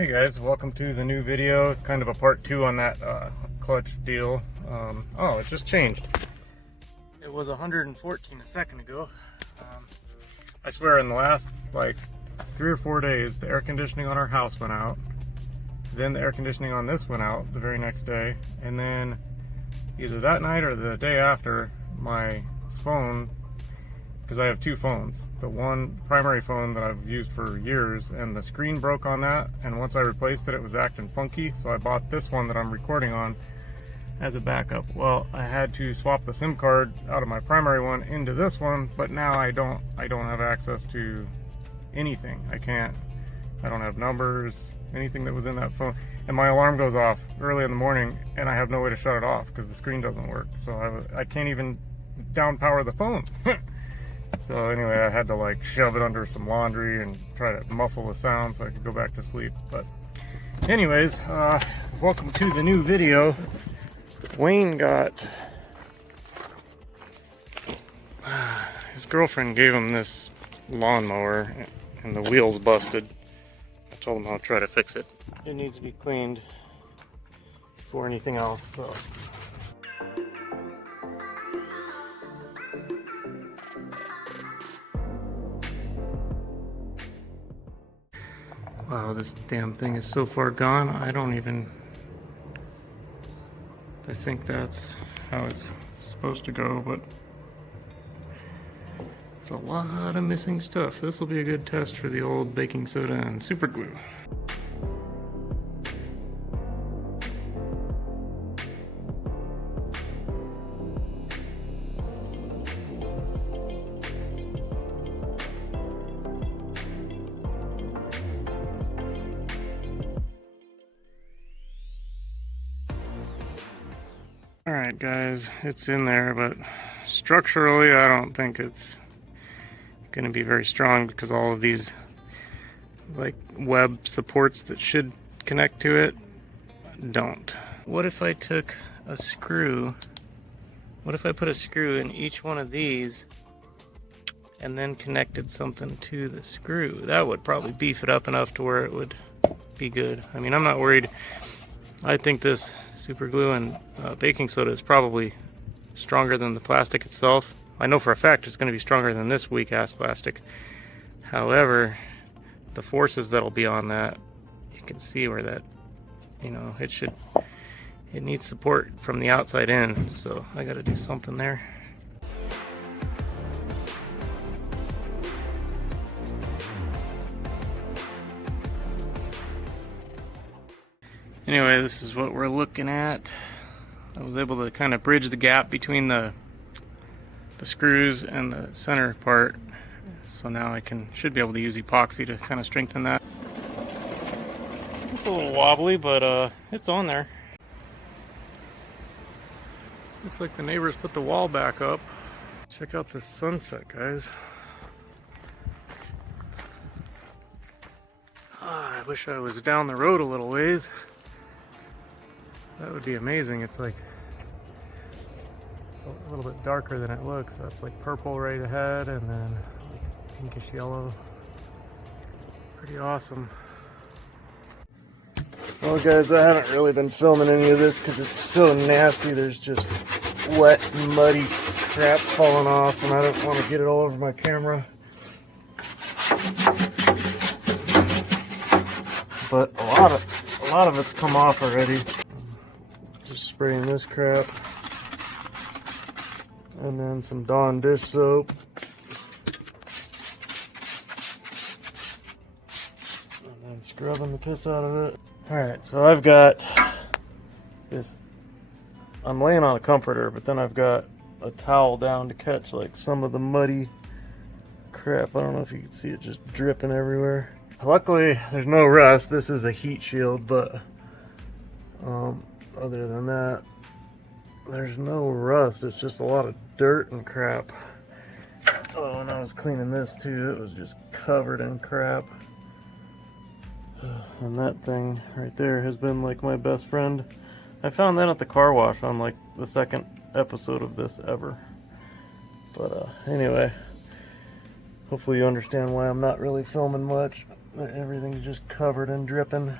Hey guys, welcome to the new video. It's kind of a part 2 on that clutch deal. Oh, it just changed. It was 114 a second ago. I swear in the last like 3 or 4 days, the air conditioning on our house went out. Then the air conditioning on this went out the very next day. And then either that night or the day after, my phone, because I have 2 phones. The one primary phone that I've used for years, and the screen broke on that, and once I replaced it, it was acting funky, so I bought this one that I'm recording on as a backup. Well, I had to swap the SIM card out of my primary one into this one, but now I don't have access to anything. I don't have numbers, anything that was in that phone. And my alarm goes off early in the morning, and I have no way to shut it off because the screen doesn't work. So I can't even down power the phone. So anyway, I had to like shove it under some laundry and try to muffle the sound so I could go back to sleep. But anyways, welcome to the new video. Wayne got, his girlfriend gave him this lawnmower and the wheel's busted. I told him I'll try to fix it. It needs to be cleaned before anything else, so. Wow, this damn thing is so far gone, I think that's how it's supposed to go, but it's a lot of missing stuff. This will be a good test for the old baking soda and super glue. Alright guys, it's in there, but structurally I don't think it's going to be very strong because all of these like web supports that should connect to it don't. What if I took a screw, what if I put a screw in each one of these and then connected something to the screw? That would probably beef it up enough to where it would be good. I mean, I'm not worried. I think this super glue and baking soda is probably stronger than the plastic itself. I know for a fact it's going to be stronger than this weak ass plastic. However, the forces that'll be on that, you can see where that, you know, it needs support from the outside in, so I got to do something there. Anyway, this is what we're looking at. I was able to kind of bridge the gap between the screws and the center part. So now I should be able to use epoxy to kind of strengthen that. It's a little wobbly, but it's on there. Looks like the neighbors put the wall back up. Check out this sunset, guys. I wish I was down the road a little ways. That would be amazing. It's like, it's a little bit darker than it looks. That's like purple right ahead and then like pinkish yellow. Pretty awesome. Well guys, I haven't really been filming any of this because it's so nasty. There's just wet, muddy crap falling off and I don't want to get it all over my camera. But a lot of it's come off already. Just spraying this crap, and then some Dawn dish soap, and then scrubbing the piss out of it. Alright, so I've got this, I'm laying on a comforter, but then I've got a towel down to catch like some of the muddy crap. I don't know if you can see it just dripping everywhere. Luckily there's no rust. This is a heat shield, but other than that, there's no rust. It's just a lot of dirt and crap. Oh, and I was cleaning this too. It was just covered in crap. And that thing right there has been like my best friend. I found that at the car wash on like the second episode of this ever. But anyway, hopefully you understand why I'm not really filming much. Everything's just covered and dripping,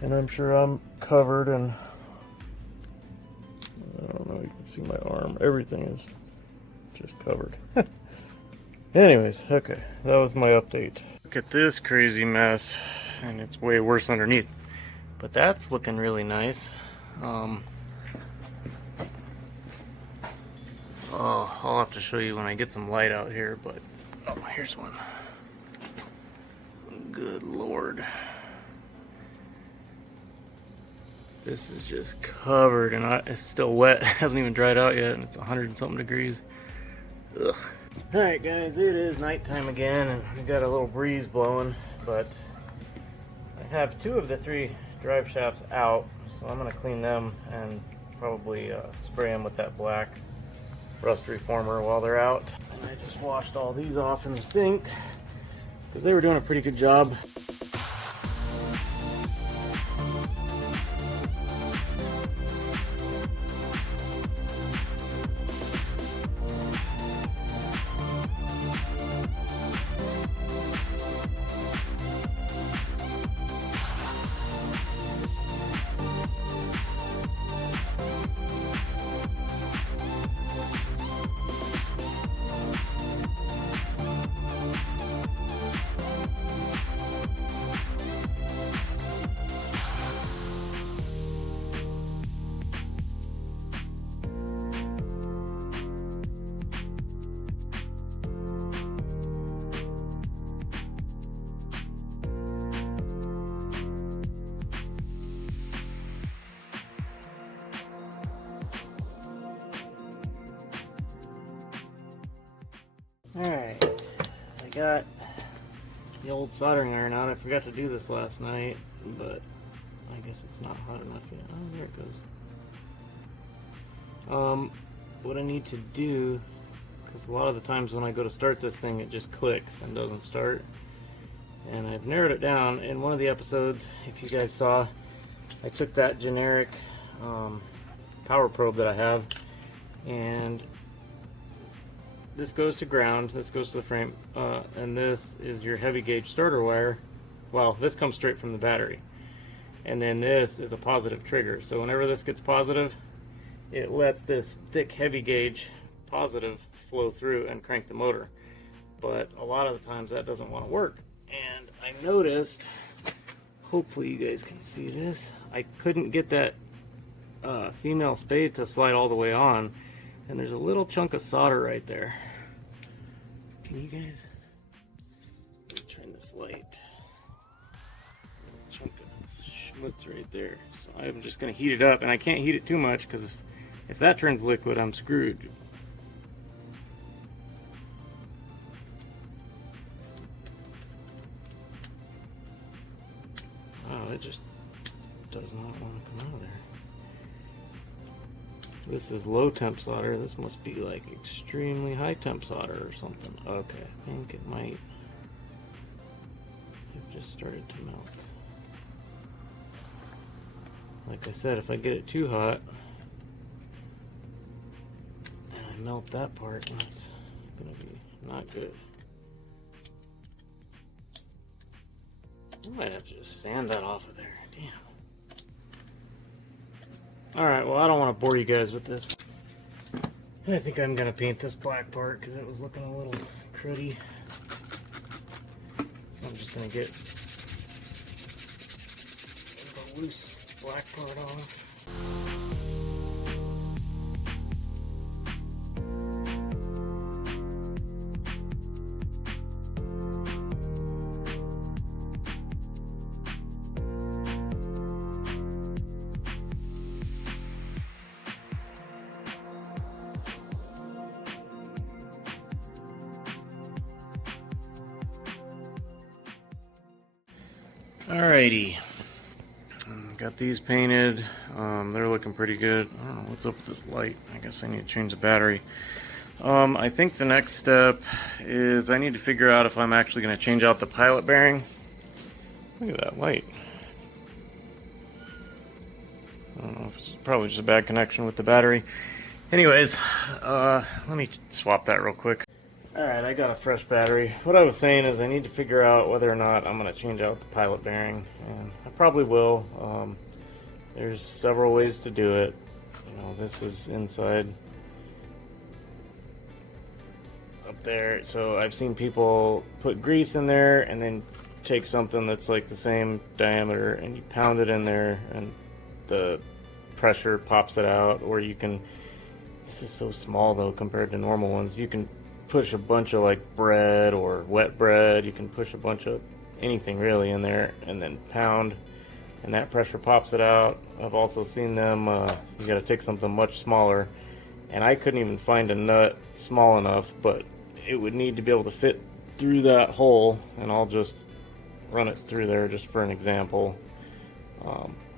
and I'm sure I'm covered, and I don't know, you can see my arm, everything is just covered. Anyways, okay, that was my update. Look at this crazy mess, and it's way worse underneath, but that's looking really nice. Oh, I'll have to show you when I get some light out here, but oh, here's one. Good Lord. This is just covered, and it's still wet. It hasn't even dried out yet, and it's 100 and something degrees. Ugh. Alright guys, it is nighttime again, and we got a little breeze blowing, but I have 2 of the 3 drive shafts out, so I'm going to clean them and probably spray them with that black rust reformer while they're out. And I just washed all these off in the sink because they were doing a pretty good job. Alright, I got the old soldering iron out. I forgot to do this last night, but I guess it's not hot enough yet. Oh, there it goes. What I need to do, because a lot of the times when I go to start this thing, it just clicks and doesn't start. And I've narrowed it down. In one of the episodes, if you guys saw, I took that generic power probe that I have, and this goes to ground, this goes to the frame, and this is your heavy gauge starter wire. Well, this comes straight from the battery. And then this is a positive trigger. So whenever this gets positive, it lets this thick heavy gauge positive flow through and crank the motor. But a lot of the times that doesn't want to work. And I noticed, hopefully you guys can see this, I couldn't get that female spade to slide all the way on. And there's a little chunk of solder right there. Can you guys turn this light? A chunk of schmutz right there. So I'm just going to heat it up, and I can't heat it too much because if that turns liquid, I'm screwed. Oh, it just does not want to come out of there. This is low temp solder. This must be like extremely high temp solder or something. Okay, I think it might have just started to melt. Like I said, if I get it too hot and I melt that part, that's gonna be not good. I might have to just sand that off of there. Damn. Alright, well, I don't want to bore you guys with this. I think I'm going to paint this black part because it was looking a little cruddy. I'm just going to get the loose black part off. Alrighty, got these painted. They're looking pretty good. I don't know what's up with this light. I guess I need to change the battery. I think the next step is I need to figure out if I'm actually going to change out the pilot bearing. Look at that light. I don't know if it's probably just a bad connection with the battery. Anyways, let me swap that real quick. Alright, Alright, I got a fresh battery. What I was saying is I need to figure out whether or not I'm going to change out the pilot bearing, and I probably will. There's several ways to do it. You know, this is inside up there, so I've seen people put grease in there and then take something that's like the same diameter and you pound it in there and the pressure pops it out. Or you can, this is so small though compared to normal ones, you can push a bunch of like bread or wet bread, you can push a bunch of anything really in there and then pound, and that pressure pops it out. I've also seen them, you gotta take something much smaller, and I couldn't even find a nut small enough, but it would need to be able to fit through that hole, and I'll just run it through there just for an example.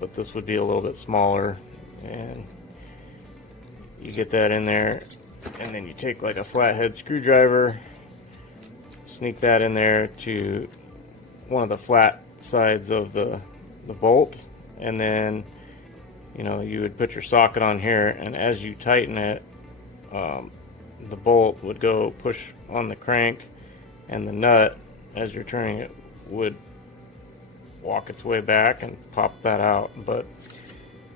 But this would be a little bit smaller, and you get that in there, and then you take like a flathead screwdriver, sneak that in there to one of the flat sides of the bolt, and then you know you would put your socket on here, and as you tighten it, the bolt would go push on the crank, and the nut, as you're turning it, would walk its way back and pop that out. But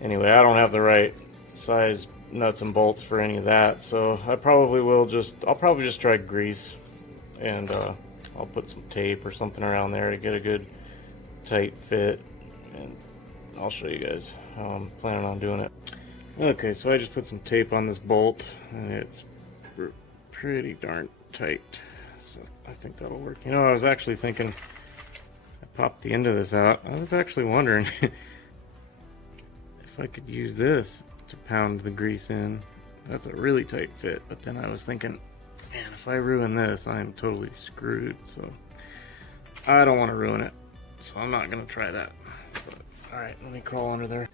anyway, I don't have the right size nuts and bolts for any of that, so I probably will I'll probably just try grease, and I'll put some tape or something around there to get a good tight fit, and I'll show you guys how I'm planning on doing it. Okay, so I just put some tape on this bolt, and it's pretty darn tight, so I think that'll work. You know, I was actually thinking, I popped the end of this out, I was actually wondering if I could use this to pound the grease in. That's a really tight fit, but then I was thinking, man, if I ruin this, I'm totally screwed, so I don't want to ruin it, so I'm not going to try that. Alright, let me crawl under there.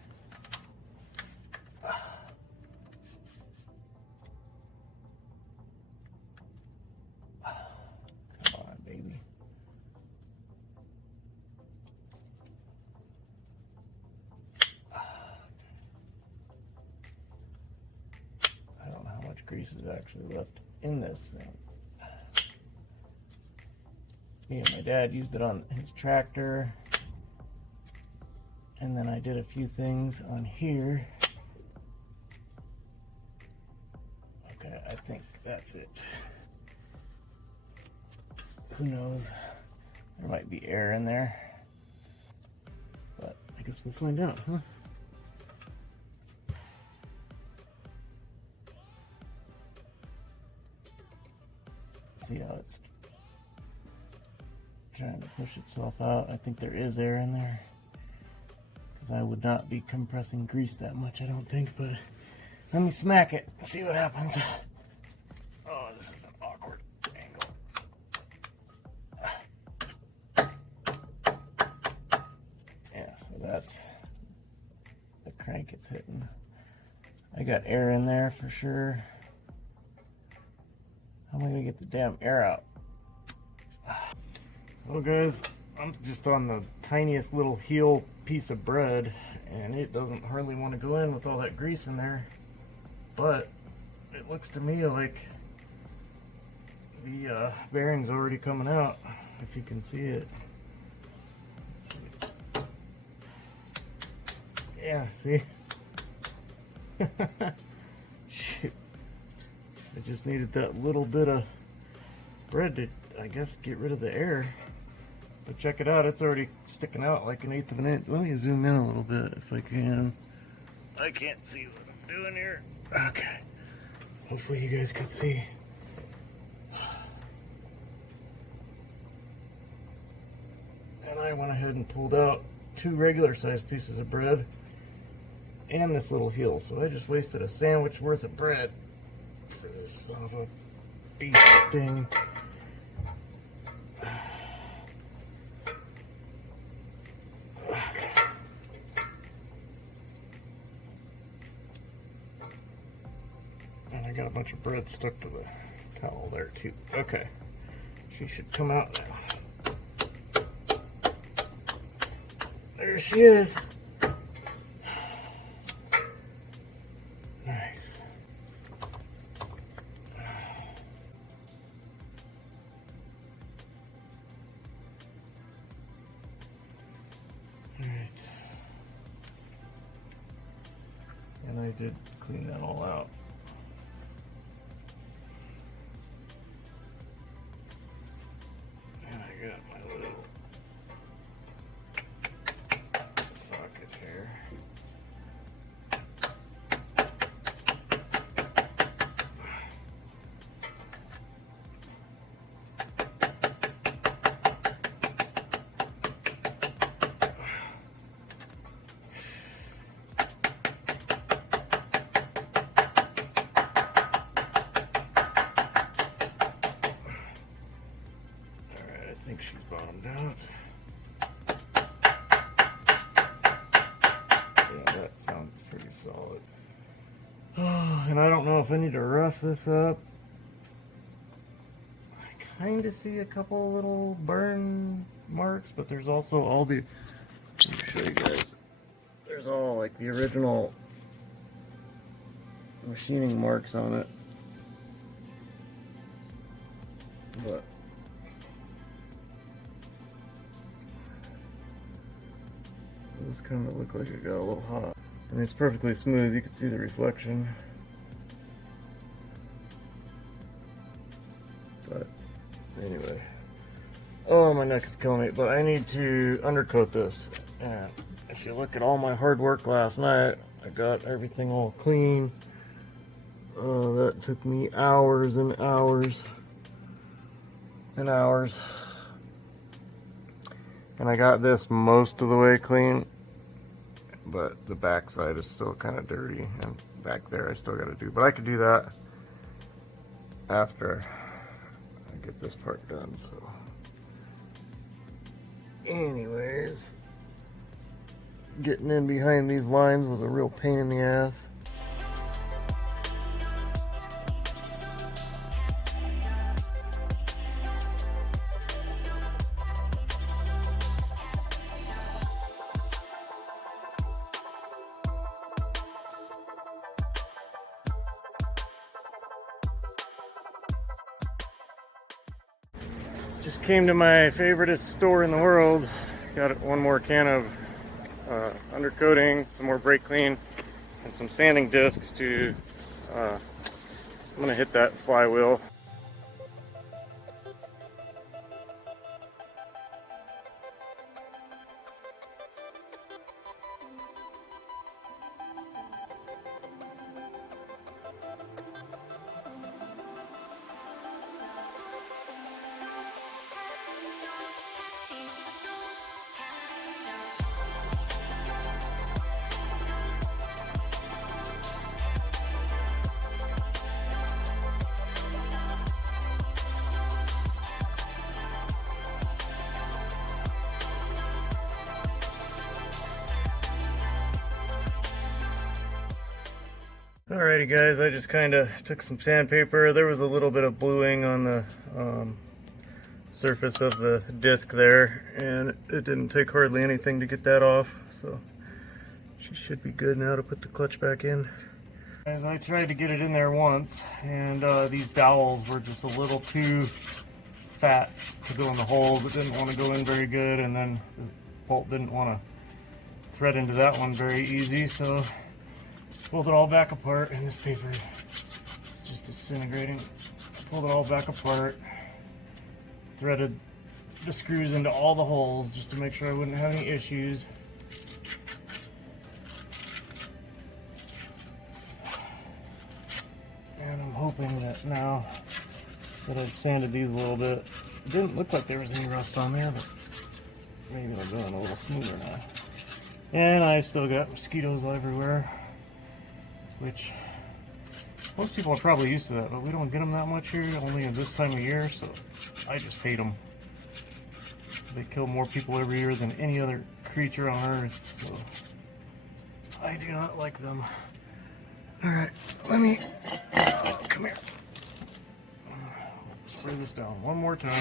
Come on, baby. I don't know how much grease is actually left in this thing. Me and my dad used it on his tractor, and then I did a few things on here. Okay, I think that's it. Who knows? There might be air in there, but I guess we'll find out, huh? See how it's trying to push itself out. I think there is air in there, because I would not be compressing grease that much, I don't think, but let me smack it and see what happens. Oh, this is an awkward angle. Yeah, so that's the crank it's hitting. I got air in there for sure. How am I gonna get the damn air out? Well guys, I'm just on the tiniest little heel piece of bread, and it doesn't hardly want to go in with all that grease in there, but it looks to me like the bearing's already coming out, if you can see it. Yeah, see? Shoot. I just needed that little bit of bread to, I guess, get rid of the air. But check it out, it's already sticking out like 1/8 of an inch. Let me zoom in a little bit if I can. I can't see what I'm doing here. Okay. Hopefully you guys can see. And I went ahead and pulled out 2 regular sized pieces of bread and this little heel. So I just wasted a sandwich worth of bread for this son of a beast thing. And I got a bunch of bread stuck to the towel there too. Okay, she should come out now. There she is. Nice. And I did clean that all out. And I got my little socket here. I think she's bottomed out. Yeah, that sounds pretty solid. Oh, and I don't know if I need to rough this up. I kind of see a couple little burn marks, but there's also all the, let me show you guys, there's all like the original machining marks on it. But this kind of looked like it got a little hot. I mean, it's perfectly smooth. You can see the reflection. But anyway. Oh, my neck is killing me. But I need to undercoat this. And if you look at all my hard work last night, I got everything all clean. That took me hours and hours and hours. And I got this most of the way clean, but the back side is still kind of dirty, and back there I still got to do. But I could do that after I get this part done. So, anyways, getting in behind these lines was a real pain in the ass. Just came to my favoriteest store in the world. Got one more can of undercoating, some more brake clean, and some sanding discs to, I'm gonna hit that flywheel. Alrighty guys, I just kind of took some sandpaper. There was a little bit of bluing on the surface of the disc there, and it didn't take hardly anything to get that off, so she should be good now to put the clutch back in. As I tried to get it in there once, and these dowels were just a little too fat to go in the holes. It didn't want to go in very good, and then the bolt didn't want to thread into that one very easy, so pulled it all back apart, and this paper is just disintegrating. Pulled it all back apart, threaded the screws into all the holes just to make sure I wouldn't have any issues. And I'm hoping that now that I've sanded these a little bit, it didn't look like there was any rust on there, but maybe it'll go in a little smoother now. And I still got mosquitoes everywhere, which most people are probably used to that, but we don't get them that much here, only at this time of year, so I just hate them. They kill more people every year than any other creature on earth, so I do not like them. Alright, let me, come here. Spray this down one more time.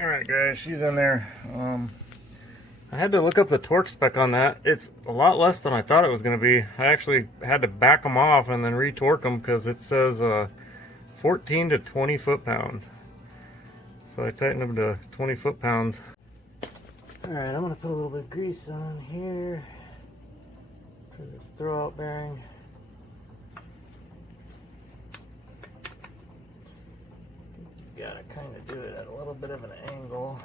Alright guys, she's in there. I had to look up the torque spec on that. It's a lot less than I thought it was going to be. I actually had to back them off and then re-torque them because it says 14 to 20 foot-pounds. So I tightened them to 20 foot-pounds. Alright, I'm going to put a little bit of grease on here for this throwout bearing. You gotta kind of do it at a little bit of an angle.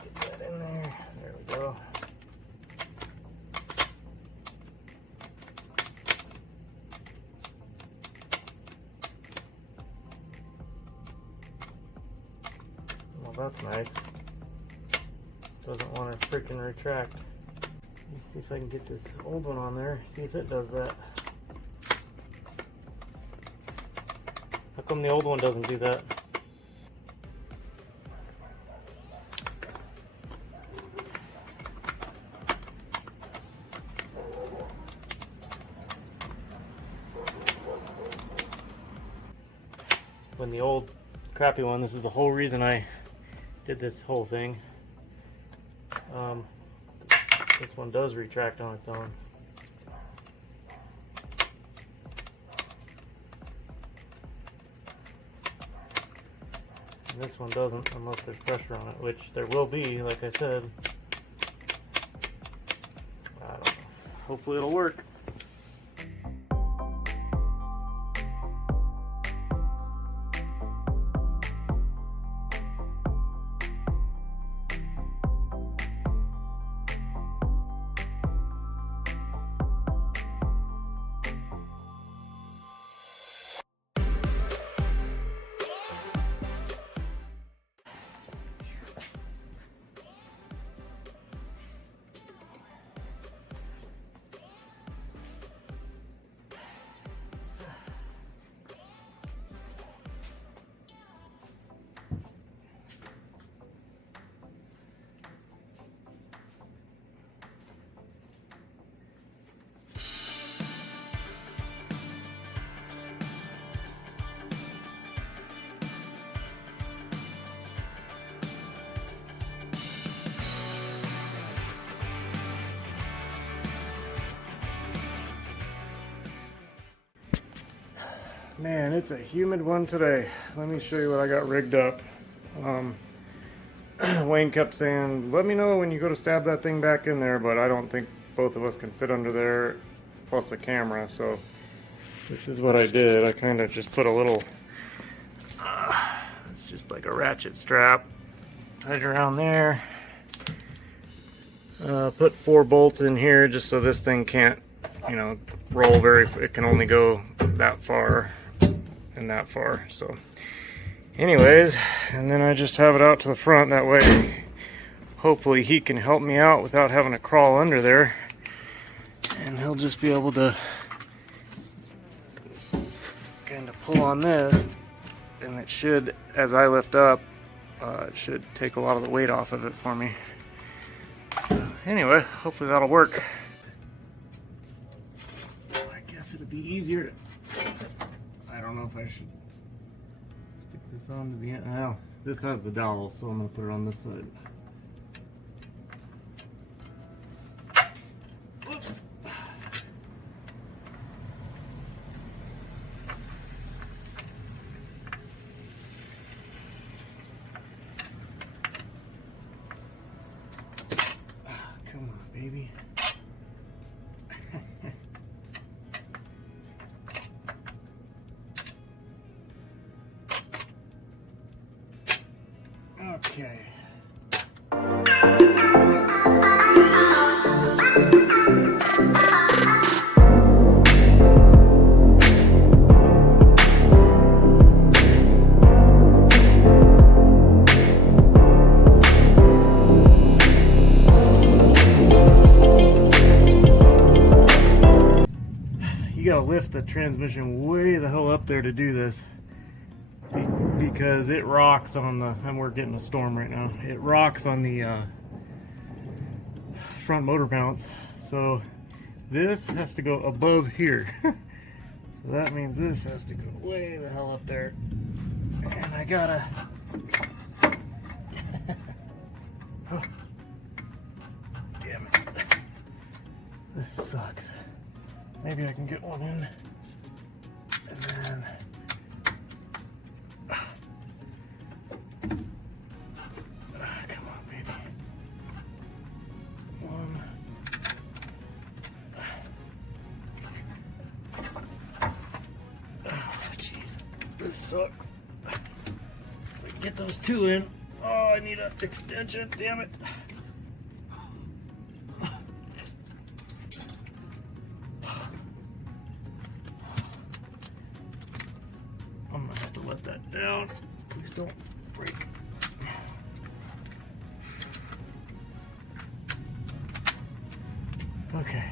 Get that in there. There we go. Well, that's nice. Doesn't want to freaking retract. Let's see if I can get this old one on there. See if it does that. How come the old one doesn't do that? When the old crappy one, this is the whole reason I did this whole thing. This one does retract on its own. And this one doesn't unless there's pressure on it, which there will be, like I said. I don't know. Hopefully it'll work. Man, it's a humid one today. Let me show you what I got rigged up. Wayne kept saying, let me know when you go to stab that thing back in there, but I don't think both of us can fit under there, plus a camera, so this is what I did. I kind of just put a little, it's just like a ratchet strap, tied around there. Put 4 bolts in here just so this thing can't, you know, roll it can only go that far and that far. So anyways, and then I just have it out to the front, that way hopefully he can help me out without having to crawl under there, and he'll just be able to kind of pull on this, and it should, as I lift up, it should take a lot of the weight off of it for me. So anyway, hopefully that'll work. I guess it'd be easier to, I don't know if I should stick this on to the end. Well, this has the dowel, so I'm going to put it on this side. Whoops. Come on, baby. Okay. You gotta lift the transmission way the hell up there to do this, because it rocks on the, and we're getting a storm right now, it rocks on the front motor mounts, so this has to go above here. So that means this has to go way the hell up there, and I gotta Oh. Damn it. This sucks. Maybe I can get one in. And then... come on, baby. One. Oh, jeez. This sucks. If we can get those two in. Oh, I need an extension. Damn it. I'm gonna have to let that down. Please don't break. Okay.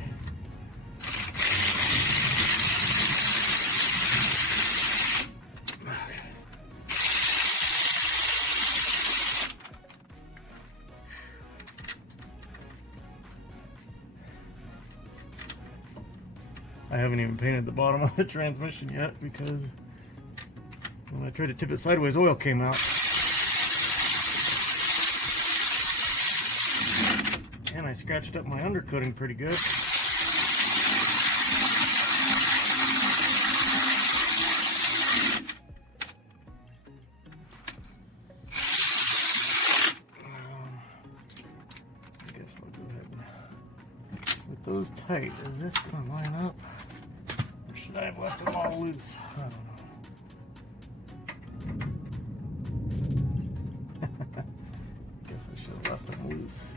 I haven't even painted the bottom of the transmission yet because when I tried to tip it sideways, oil came out. And I scratched up my undercoating pretty good. I guess I'll go ahead and with those tight. Is this going to line up? Or should I have left them all loose? I don't know. Guess I should have left them loose.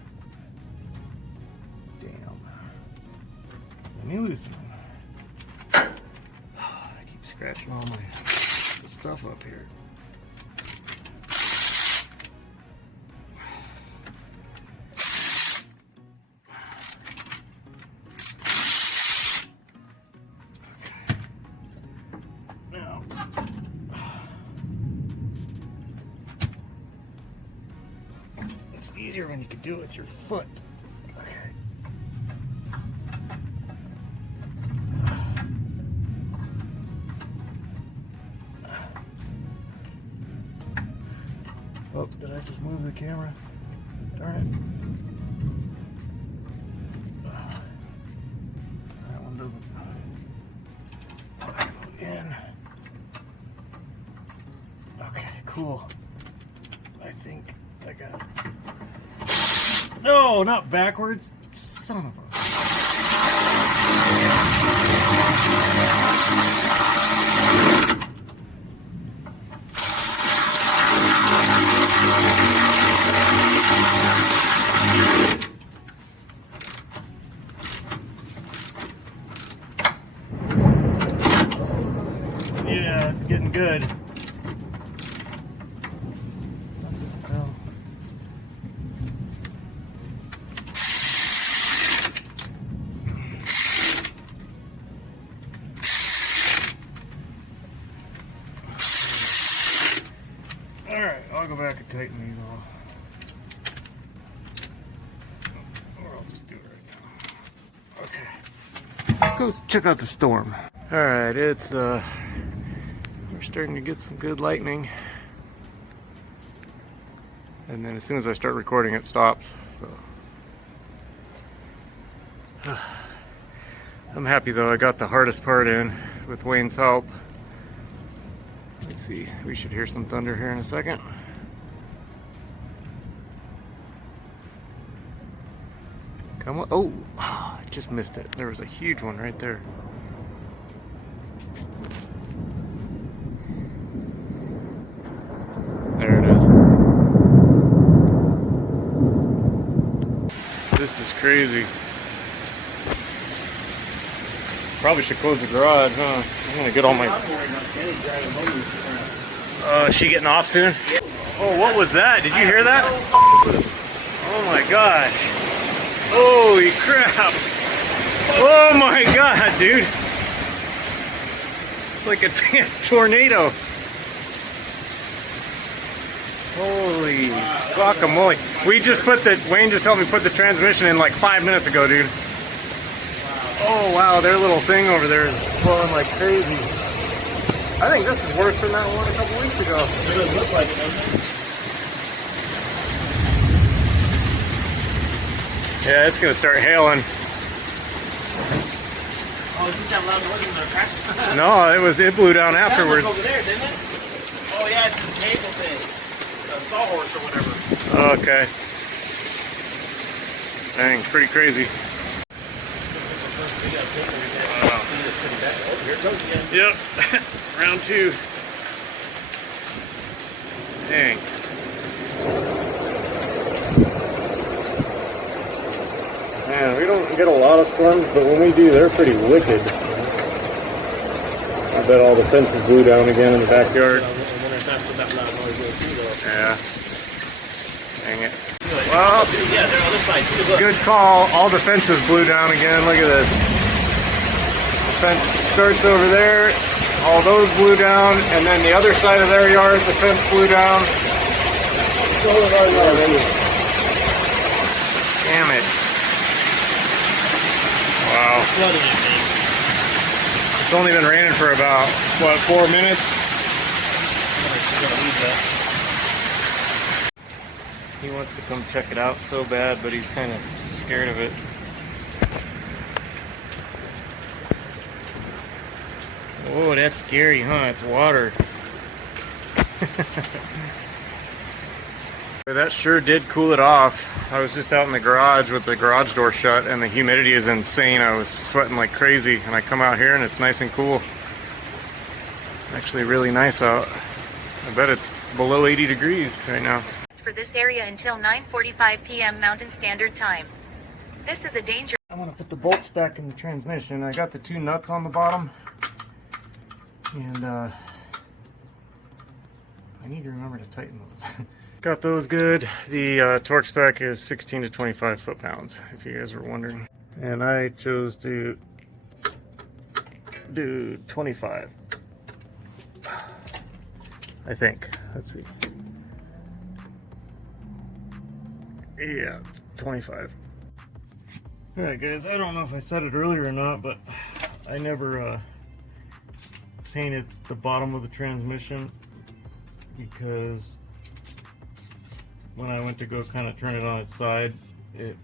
Damn. Let me loosen them. I keep scratching all my stuff up here. Now, it's easier when you can do it with your foot. Okay. Oh, did I just move the camera? Darn it. That one doesn't go in. Okay, cool. I think I got it. No, not backwards. Son of a... Yeah, it's getting good. Alright, I'll go back and tighten these off. Or I'll just do it right now. Okay. Let's go check out the storm. Alright, it's we're starting to get some good lightning. And then as soon as I start recording it stops. So I'm happy though, I got the hardest part in with Wayne's help. Let's see, we should hear some thunder here in a second. Come on. Oh, I just missed it. There was a huge one right there. There it is. This is crazy. Probably should close the garage, huh? I'm gonna get all my... is she getting off soon? Oh, what was that? Did you hear that? Oh my gosh. Holy crap. Oh my god, dude. It's like a damn tornado. Holy guacamole. Wayne just helped me put the transmission in like 5 minutes ago, dude. Oh wow, their little thing over there is blowing like crazy. I think this is worse than that one a couple weeks ago. It doesn't look like it, doesn't it? Yeah, it's gonna start hailing. Oh, did that loud noise in the crack? No, it blew down afterwards. Over there, didn't it? Oh yeah, it's this cable thing. The sawhorse or whatever. Okay. Dang, pretty crazy. Wow. Yep, round 2. Dang. Man, we don't get a lot of storms, but when we do, they're pretty wicked. I bet all the fences blew down again in the backyard. Yeah. Dang it. Well, good call. All the fences blew down again. Look at this. The fence starts over there. All those blew down, and then the other side of their yard, the fence blew down. Damn it. Wow. It's only been raining for about, what, 4 minutes? He wants to come check it out so bad, but he's kind of scared of it. Oh, that's scary, huh? It's water. That sure did cool it off. I was just out in the garage with the garage door shut, and the humidity is insane. I was sweating like crazy, and I come out here and it's nice and cool. Actually really nice out. I bet it's below 80 degrees right now. For this area until 9:45 p.m. Mountain Standard Time. This is a danger. I'm gonna put the bolts back in the transmission. I got the 2 nuts on the bottom, and I need to remember to tighten those. Got those good. The torque spec is 16 to 25 foot-pounds, if you guys were wondering. And I chose to do 25. I think. Let's see. Yeah, 25. Alright guys, I don't know if I said it earlier or not, but I never painted the bottom of the transmission because when I went to go kind of turn it on its side, it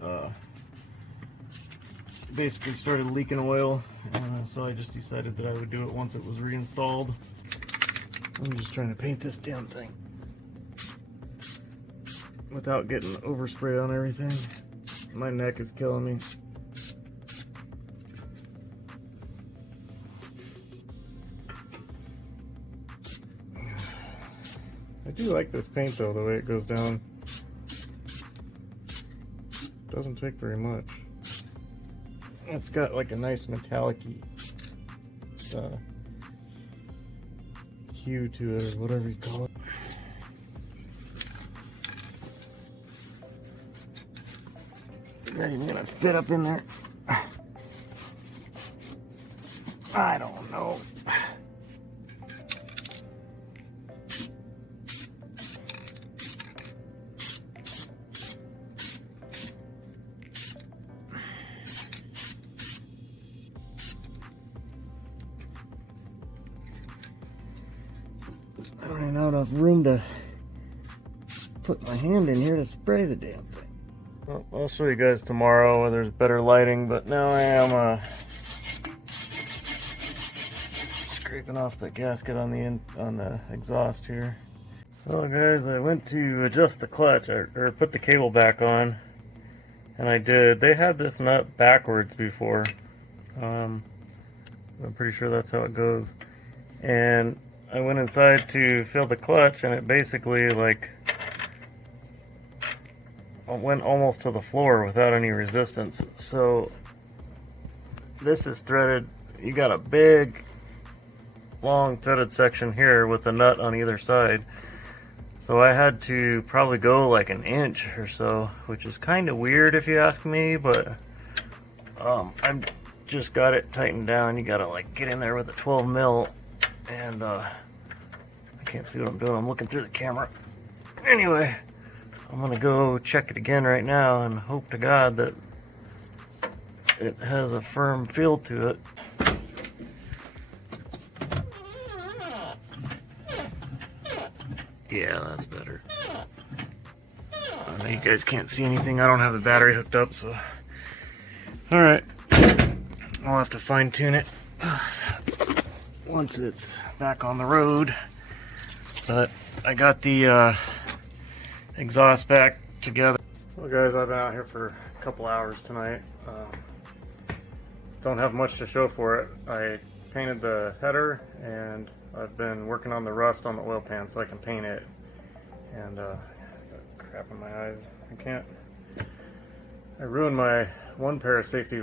basically started leaking oil, so I just decided that I would do it once it was reinstalled. I'm just trying to paint this damn thing without getting overspray on everything. My neck is killing me. I do like this paint though, the way it goes down. Doesn't take very much. It's got like a nice metallic-y hue to it, or whatever you call it. Is that even gonna fit up in there? I don't know. I don't even have enough room to put my hand in here to spray the damn thing. Well, I'll show you guys tomorrow where there's better lighting, but now I am scraping off the gasket on the exhaust here. Well guys, I went to adjust the clutch, or put the cable back on, and I did. They had this nut backwards before. I'm pretty sure that's how it goes. And I went inside to fill the clutch, and it basically like went almost to the floor without any resistance. So this is threaded. You got a big long threaded section here with a nut on either side. So I had to probably go like an inch or so, which is kind of weird if you ask me, but I'm just got it tightened down. You gotta like get in there with a 12 mil, and I can't see what I'm doing. I'm looking through the camera. Anyway, I'm gonna go check it again right now and hope to God that it has a firm feel to it. Yeah, that's better. You guys can't see anything. I don't have the battery hooked up, so. Alright. I'll have to fine tune it once it's back on the road. But I got the exhaust back together. Well guys, I've been out here for a couple hours tonight. Don't have much to show for it. I painted the header and I've been working on the rust on the oil pan so I can paint it. And got crap in my eyes. I ruined my one pair of safety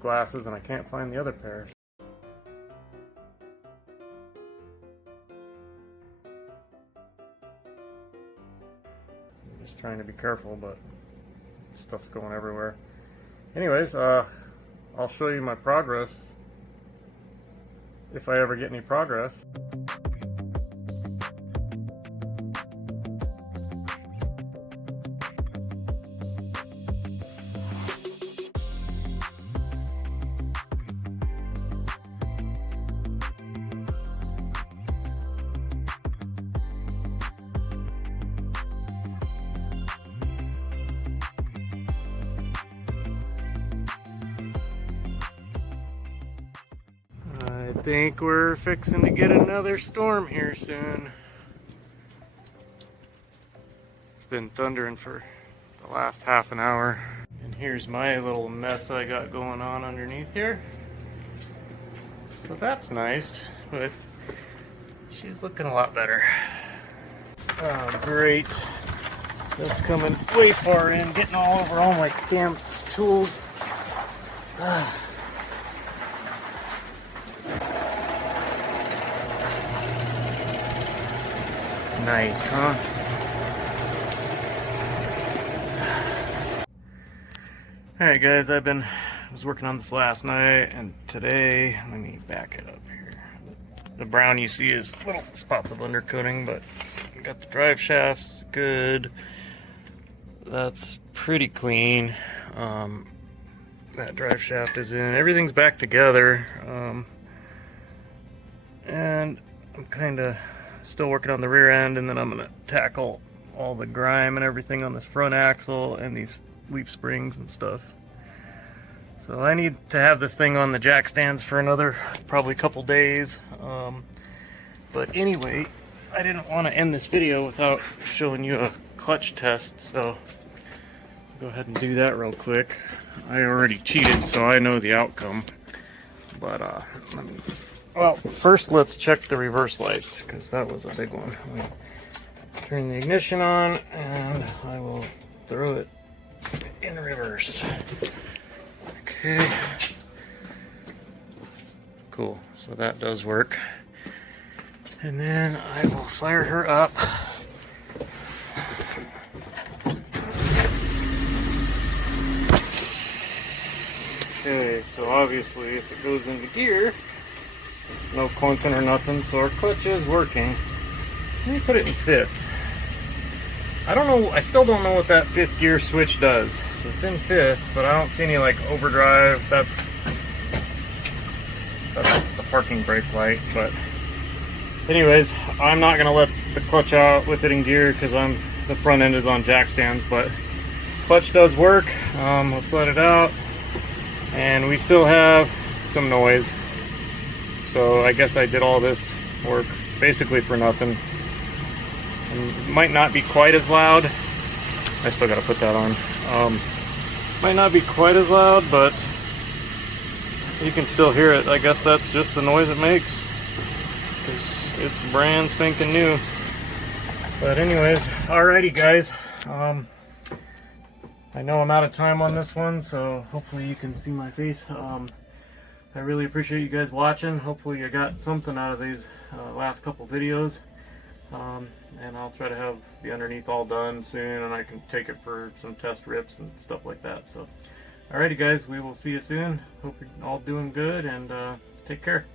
glasses and I can't find the other pair. I'm just trying to be careful, but stuff's going everywhere. Anyways, I'll show you my progress if I ever get any progress. I think we're fixing to get another storm here soon. It's been thundering for the last half an hour. And here's my little mess I got going on underneath here. So that's nice, but she's looking a lot better. Oh, great. That's coming way far in, getting all over all my damn tools. Nice, huh? Alright guys, I was working on this last night and today, let me back it up here. The brown you see is little spots of undercoating, but I got the drive shafts good. That's pretty clean. That drive shaft is in. Everything's back together. And I'm kind of still working on the rear end, and then I'm gonna tackle all the grime and everything on this front axle and these leaf springs and stuff. So I need to have this thing on the jack stands for another probably couple days. But anyway, I didn't want to end this video without showing you a clutch test, so I'll go ahead and do that real quick. I already cheated, so I know the outcome. But well, first let's check the reverse lights, because that was a big one. Turn the ignition on, and I will throw it in reverse. Okay. Cool, so that does work. And then I will fire her up. Okay, so obviously if it goes into gear, no clunking or nothing, so our clutch is working. Let me put it in fifth. I don't know, I still don't know what that fifth gear switch does. So it's in fifth, but I don't see any like overdrive. That's the parking brake light. But anyways, I'm not gonna let the clutch out with it in gear because the front end is on jack stands, but clutch does work. Let's let it out. And we still have some noise. So I guess I did all this work basically for nothing. And it might not be quite as loud. I still gotta put that on. Might not be quite as loud, but you can still hear it. I guess that's just the noise it makes, because it's brand spanking new. But anyways, alrighty guys. I know I'm out of time on this one, so hopefully you can see my face. I really appreciate you guys watching. Hopefully you got something out of these last couple videos. And I'll try to have the underneath all done soon, and I can take it for some test rips and stuff like that. So, alrighty guys, we will see you soon. Hope you're all doing good, and take care.